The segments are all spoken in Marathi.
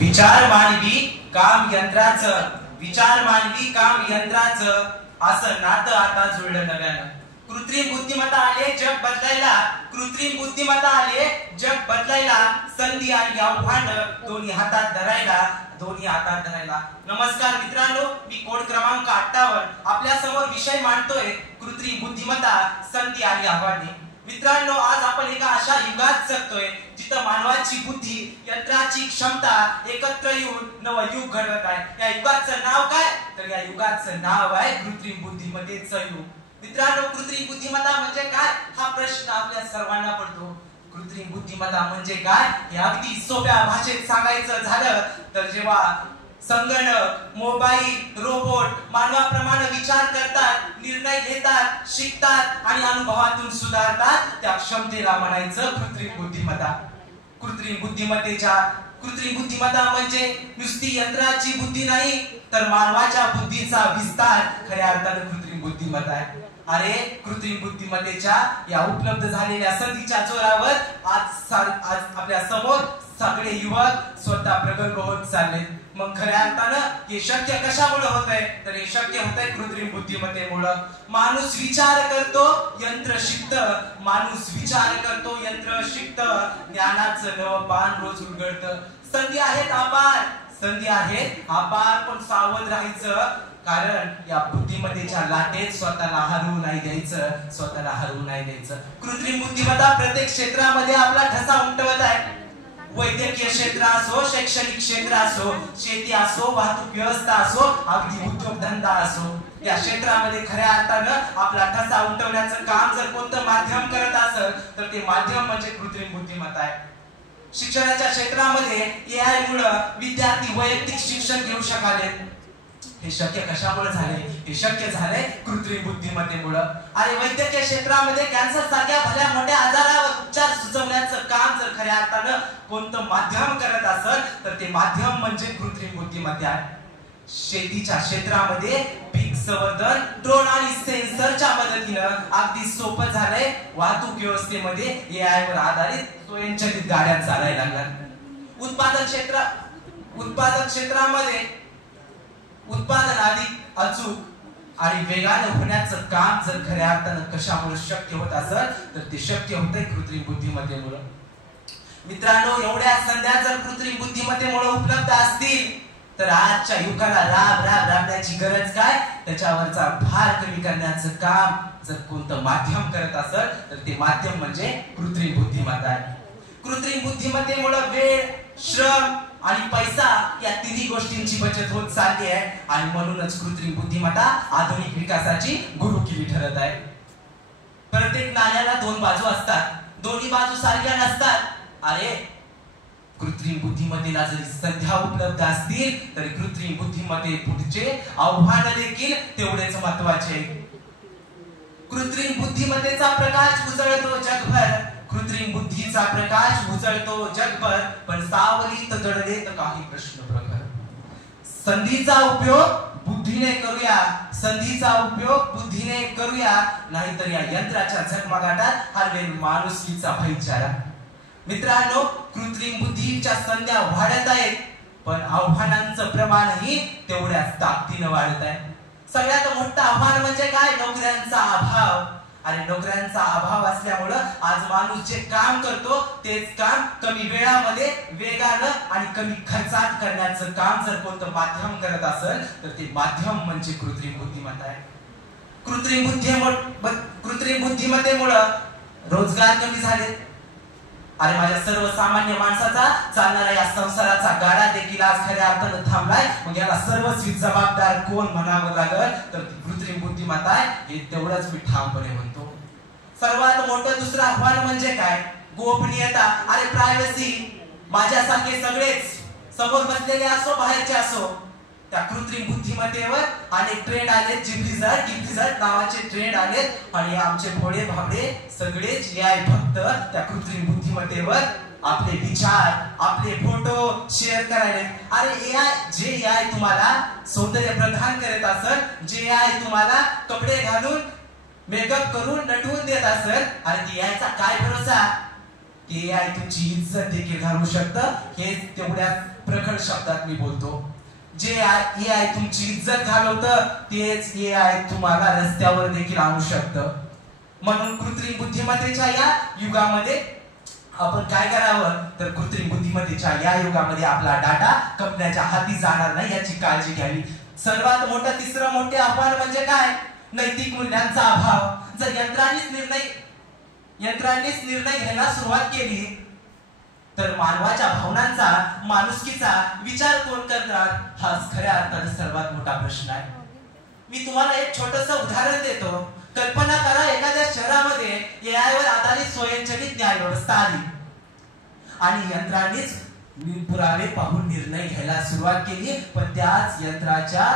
विचार मानवी काम यंत्राचं, विचार मानवी काम यंत्राचं, असं नातं आता जुळलं नव्यानं. कृत्रिम बुद्धिमत्ता आले जग बदलायला, कृत्रिम बुद्धिमत्ता आले जग बदलायला, संधी आणि आव्हान दोन्ही हातात धरायला, दोन्ही हातात धरायला. नमस्कार मित्रांनो, मी कोड क्रमांक 58 आपल्या समोर विषय मांडतोय, कृत्रिम बुद्धिमत्ता, संधी आणि आव्हाने. मित्रांनो, आज आपण एका अशा युगात जगतोय जिथं मानवाची बुद्धी, यंत्राची क्षमता एकत्र येऊन नवं युग घडवत आहे. या युगाचं नाव काय? तर या युगाचं नाव आहे कृत्रिम बुद्धिमत्तेचं युग. मित्रांनो, कृत्रिम बुद्धिमत्ता म्हणजे काय हा प्रश्न आपल्या सर्वांना पडतो. कृत्रिम बुद्धिमत्ता म्हणजे काय हे अगदी सोप्या भाषेत सांगायचं झालं तर जेव्हा संगणक, मोबाईल, रोबोट मानवाप्रमाणे विचार करतात, निर्णय घेतात, शिकतात आणि अनुभवातून सुधारतात, त्या क्षमतेला म्हणायचं कृत्रिम बुद्धिमत्ता. कृत्रिम बुद्धिमत्ता म्हणजे नुसती यंत्राची बुद्धी नाही तर मानवाच्या बुद्धीचा विस्तार खऱ्या अर्थाने कृत्रिम बुद्धिमत्ता आहे. अरे, कृत्रिम बुद्धिमत्तेच्या या उपलब्ध झालेल्या संधीच्या जोरावर आज आपल्या समोर सगळे युवक स्वतः प्रगल्भ होत चालले. मग खऱ्या अर्थानं हे शक्य कशामुळे होतंय? तर हे शक्य होतंय कृत्रिम बुद्धिमत्तेमुळे. माणूस विचार करतो, यंत्र शिकतं. माणूस विचार करतो, यंत्र शिकतं. ज्ञानाचं नवं पान रोज उलगडतं. संधी आहेत अपार, पण सावध राहायचं, कारण या बुद्धिमत्तेच्या लाटेत स्वतःला हरवू नाही द्यायचं. कृत्रिम बुद्धिमत्ता प्रत्येक क्षेत्रामध्ये आपला ठसा उमटवत आहे. वैद्यकीय क्षेत्र असो, शैक्षणिक क्षेत्र असो, शेती असो, वाहतूक व्यवस्था असो, अगदी उद्योगधंदा असो, या क्षेत्रामध्ये खऱ्या अर्थानं आपला ठसा उमटवण्याचं काम जर कोणतं माध्यम करत असेल तर ते माध्यम म्हणजे कृत्रिम बुद्धिमत्ता आहे. शिक्षणाच्या क्षेत्रामध्ये AI मुळे विद्यार्थी वैयक्तिक शिक्षण घेऊ शकले. हे शक्य कशामुळे झाले? हे शक्य झाले कृत्रिम बुद्धिमत्तेमुळे. अरे, वैद्यकीय क्षेत्रामध्ये कॅन्सर सारख्या भल्या मोठ्या आजारावर उपचार सुचवण्याचं काम जर खऱ्या अर्थानं कोणतं माध्यम करत असेल तर ते माध्यम म्हणजे कृत्रिम बुद्धिमत्ता आहे. शेतीच्या क्षेत्रामध्ये पीक संवर्धन ड्रोन आणि सेन्सरच्या मदतीनं अगदी सोपं झालंय. वाहतूक व्यवस्थेमध्ये AI वर आधारित स्वयंचलित गाड्या चालायला लागल्या. उत्पादन क्षेत्रामध्ये उत्पादन अधिक अचूक आणि वेगाने होण्याचं काम जर खऱ्या अर्थानं कशामुळे शक्य होत असेल तर ते शक्य होतंय कृत्रिम बुद्धिमत्तेमुळे. मित्रांनो, एवढ्या संध्या जर कृत्रिम बुद्धिमत्तेमुळे उपलब्ध असतील तर आजच्या युगाला राबण्याची गरज काय? त्याच्यावरचा भार कमी करण्याचं काम जर कोणतं माध्यम करत असेल तर ते माध्यम म्हणजे कृत्रिम बुद्धिमत्ता आहे. कृत्रिम बुद्धिमत्तेमुळे वेळ, श्रम आणि पैसा या तिन्ही गोष्टींची बचत होत चालली आहे आणि म्हणूनच कृत्रिम बुद्धिमत्ता आधुनिक विकासाची गुरुकिल्ली ठरत आहे. प्रत्येक नाण्याला दोन बाजू असतात, दोन्ही बाजू सारख्या नसतात. अरे, कृत्रिम बुद्धिमत्तेला जरी संध्या उपलब्ध असतील तरी कृत्रिम बुद्धिमत्ते पुढचे आव्हान देखील तेवढेच महत्त्वाचे. कृत्रिम बुद्धिमत्तेचा प्रकाश उजळतो जगभर, कृत्रिम बुद्धीचा प्रकाश उजळतो जगभर, पण सावलीत जडलेत काही प्रश्न प्रखर. संधीचा उपयोग बुद्धीने करूया, नाहीतर या यंत्राच्या झगमगाटात हरवेल माणुसकीचा भाईचारा. मित्रांनो, कृत्रिम बुद्धीच्या संध्या वाढत आहेत, पण आव्हानांचं प्रमाणही तेवढ्याच ताकदीनं वाढत आहे. सगळ्यात मोठं आव्हान म्हणजे काय? नोकऱ्यांचा अभाव. आणि नोकऱ्यांचा अभाव असल्यामुळं आज माणूस जे काम करतो तेच काम कमी वेळामध्ये वेगानं आणि कमी खर्चात करण्याचं काम जर कोणतं माध्यम करत असेल तर ते माध्यम म्हणजे कृत्रिम बुद्धिमत्ता आहे. कृत्रिम बुद्धिमत्तेमुळं रोजगार कमी झाले. अरे, माझ्या सर्वसामान्य माणसाचा चालणारा या संसाराचा गाडा देखील आज खऱ्या अर्थानं थांबलाय. मग याला सर्वस्वी जबाबदार कोण म्हणावं लागल तर कृत्रिम बुद्धिमत्ता आहे, हे तेवढंच मी ठामपणे म्हणतो. सर्वात मोठं दुसरं आव्हान म्हणजे काय? गोपनीयता. अरे, प्रायव्हसी. माझ्यासारखे सगळेच समोर बसलेले असो, बाहेरचे असो, त्या कृत्रिम बुद्धिमत्तेवर अनेक ट्रेंड आलेत. डिप्लिझर्ट नावाचे ट्रेंड आलेत आणि आमचे भोळे भाबडे सगळेच AI फक्त त्या कृत्रिम बुद्धिमत्तेवर आपले विचार, आपले फोटो शेअर करायले. अरे, AI तुम्हाला सौंदर्य प्रदान करत असेल, जे AI तुम्हाला कपडे घालून मेकअप करून नटवून देत असेल, अरे याचा काय भरोसा? AI तुमची इज्जत देखील घालवू शकतं. हे तेवढ्या प्रखर शब्दात मी बोलतो, जे AI तुमची इज्जत घालवतं तेच AI तुम्हाला रस्त्यावर देखील आणू शकतं. म्हणून कृत्रिम बुद्धिमत्तेच्या या युगामध्ये आपण काय करावं, तर कृत्रिम बुद्धिमत्तेच्या या युगामध्ये आपला डाटा कंपन्यांच्या हाती जाणार नाही याची काळजी घ्यावी. सर्वात मोठं तिसरं मोठे आव्हान म्हणजे काय, नैतिक मूल्यांचा अभाव. जर यंत्रांनीच निर्णय घ्यायला सुरुवात केली तर मानवाच्या भावनांचा, माणुसकीचा विचार कोण करणार, हाच खऱ्या अर्थाने सर्वात मोठा प्रश्न आहे. मी तुम्हाला एक छोटस उदाहरण देतो. कल्पना करा, एखाद्या शहरामध्ये AI वर आधारित स्वयंचलित न्याय व्यवस्था आली आणि यंत्रांनीच पुरावे पाहून निर्णय घ्यायला सुरुवात केली, पण त्याच यंत्राच्या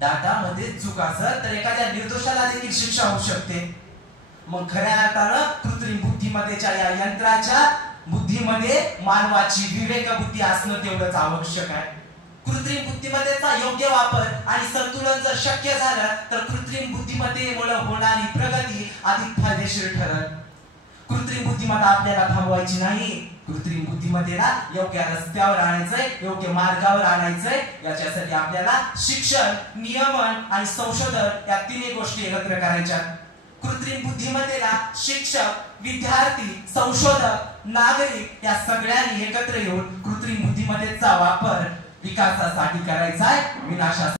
डाटामध्ये चूक असेल तर एखाद्या निर्दोषाला देखील शिक्षा होऊ शकते. मग खऱ्या अर्थानं कृत्रिम बुद्धिमत्तेच्या या यंत्राच्या बुद्धीमध्ये मानवाची विवेक बुद्धी असणं तेवढंच आवश्यक आहे. कृत्रिम बुद्धिमत्तेचा योग्य वापर आणि संतुलन जर शक्य झालं तर कृत्रिम बुद्धिमत्तेमुळे होणारी प्रगती अधिक फायदेशीर ठरेल. कृत्रिम बुद्धिमत्ता आपल्याला थांबवायची नाही, कृत्रिम बुद्धिमत्तेला योग्य रस्त्यावर आणायचंय, योग्य मार्गावर आणायचंय. याच्यासाठी आपल्याला शिक्षण, नियमन आणि संशोधन या तिन्ही गोष्टी एकत्र करायच्या. कृत्रिम बुद्धिमत्तेला शिक्षक, विद्यार्थी, संशोधक, नागरिक या सगळ्यांनी एकत्र येऊन कृत्रिम बुद्धिमत्तेचा वापर विकासासाठी करायचा आहे, विनाशासाठी